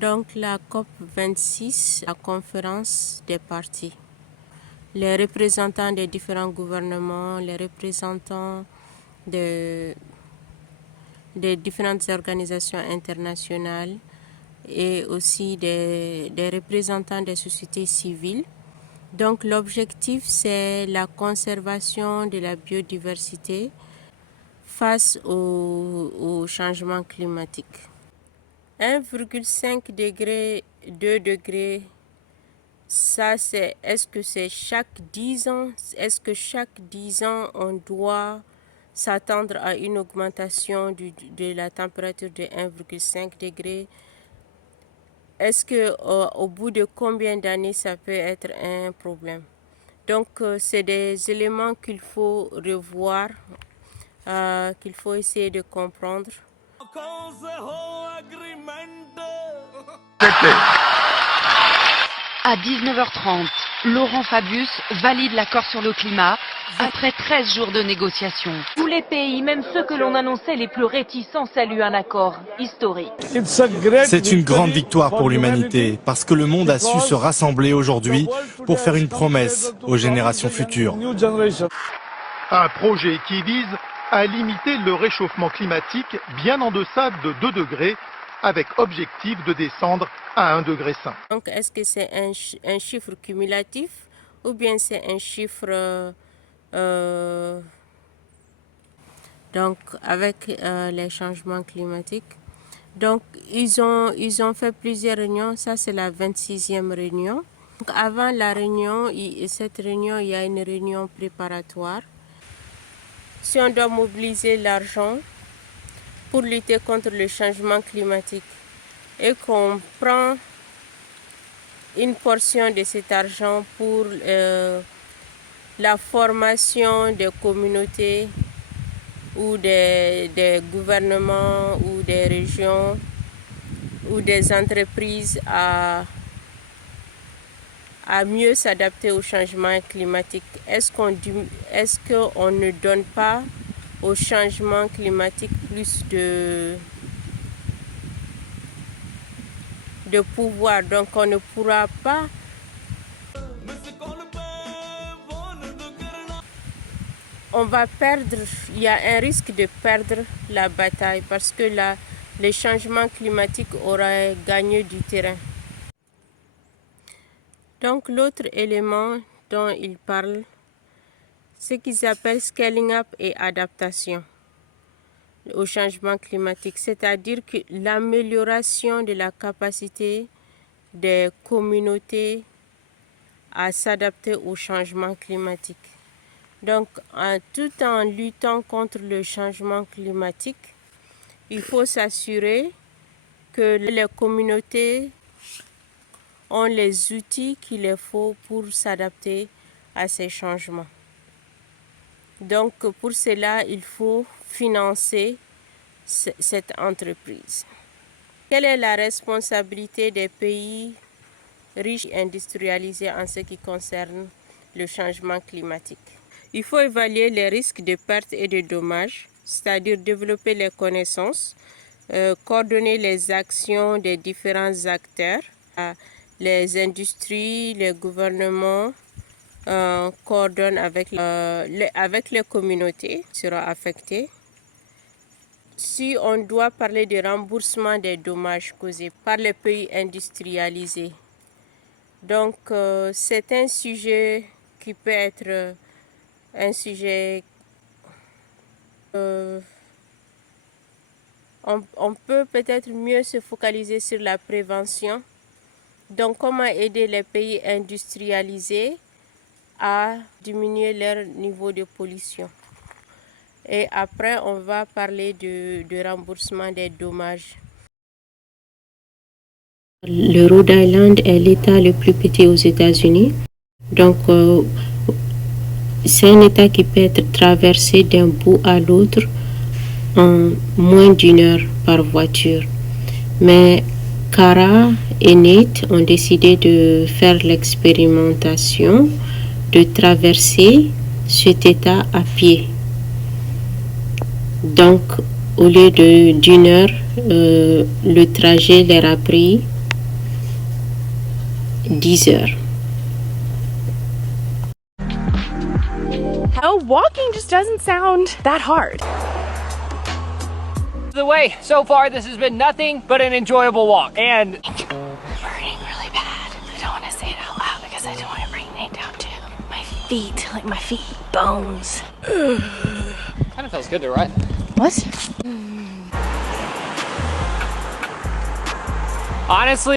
Donc la COP26, la conférence des parties. Les représentants des différents gouvernements, les représentants des différentes organisations internationales et aussi des représentants des sociétés civiles. Donc l'objectif, c'est la conservation de la biodiversité face au changement climatique. 1,5 degré, 2 degrés, ça c'est, est-ce que c'est chaque 10 ans? Est-ce que chaque 10 ans on doit s'attendre à une augmentation de la température de 1,5 degré? Est-ce que au bout de combien d'années ça peut être un problème? Donc c'est des éléments qu'il faut revoir, qu'il faut essayer de comprendre. À 19h30, Laurent Fabius valide l'accord sur le climat après 13 jours de négociations. Tous les pays, même ceux que l'on annonçait les plus réticents, saluent un accord historique. C'est une grande victoire pour l'humanité parce que le monde a su se rassembler aujourd'hui pour faire une promesse aux générations futures. Un projet qui vise à limiter le réchauffement climatique bien en deçà de 2 degrés, avec objectif de descendre à 1,5 degré. Donc est-ce que c'est un chiffre cumulatif ou bien c'est un chiffre donc avec les changements climatiques? Donc ils ont fait plusieurs réunions, ça c'est la 26e réunion. Donc, avant la réunion, cette réunion, il y a une réunion préparatoire. Si on doit mobiliser l'argent pour lutter contre le changement climatique et qu'on prend une portion de cet argent pour la formation des communautés ou des gouvernements ou des régions ou des entreprises à mieux s'adapter au changement climatique. Est-ce qu'on ne donne pas au changement climatique plus de pouvoir? Donc on ne pourra pas on va perdre, il y a un risque de perdre la bataille parce que le changement climatique aura gagné du terrain. Donc l'autre élément dont ils parlent, c'est ce qu'ils appellent scaling up et adaptation au changement climatique, c'est-à-dire que l'amélioration de la capacité des communautés à s'adapter au changement climatique. Donc, tout en luttant contre le changement climatique, il faut s'assurer que les communautés ont les outils qu'il leur faut pour s'adapter à ces changements. Donc, pour cela, il faut financer cette entreprise. Quelle est la responsabilité des pays riches et industrialisés en ce qui concerne le changement climatique? Il faut évaluer les risques de pertes et de dommages, c'est-à-dire développer les connaissances, coordonner les actions des différents acteurs, les industries, les gouvernements, coordonnent avec les communautés qui seront affectées. Si on doit parler de remboursement des dommages causés par les pays industrialisés, donc c'est un sujet qui peut être un sujet on peut peut-être mieux se focaliser sur la prévention. Donc comment aider les pays industrialisés à diminuer leur niveau de pollution. Et après, on va parler de remboursement des dommages. Le Rhode Island est l'État le plus petit aux États-Unis. Donc, c'est un État qui peut être traversé d'un bout à l'autre en moins d'1 heure par voiture. Mais Cara et Nate ont décidé de faire l'expérimentation de traverser cet État à pied. Donc, au lieu d'1 heure, le trajet leur a pris 10 heures. Oh, walking just doesn't sound that hard. The way so far, this has been nothing but an enjoyable walk. And Burning really bad. I don't want to say it out loud because I don't want to bring Nate down to my feet, like my feet bones. kind of feels good to run. What? Honestly,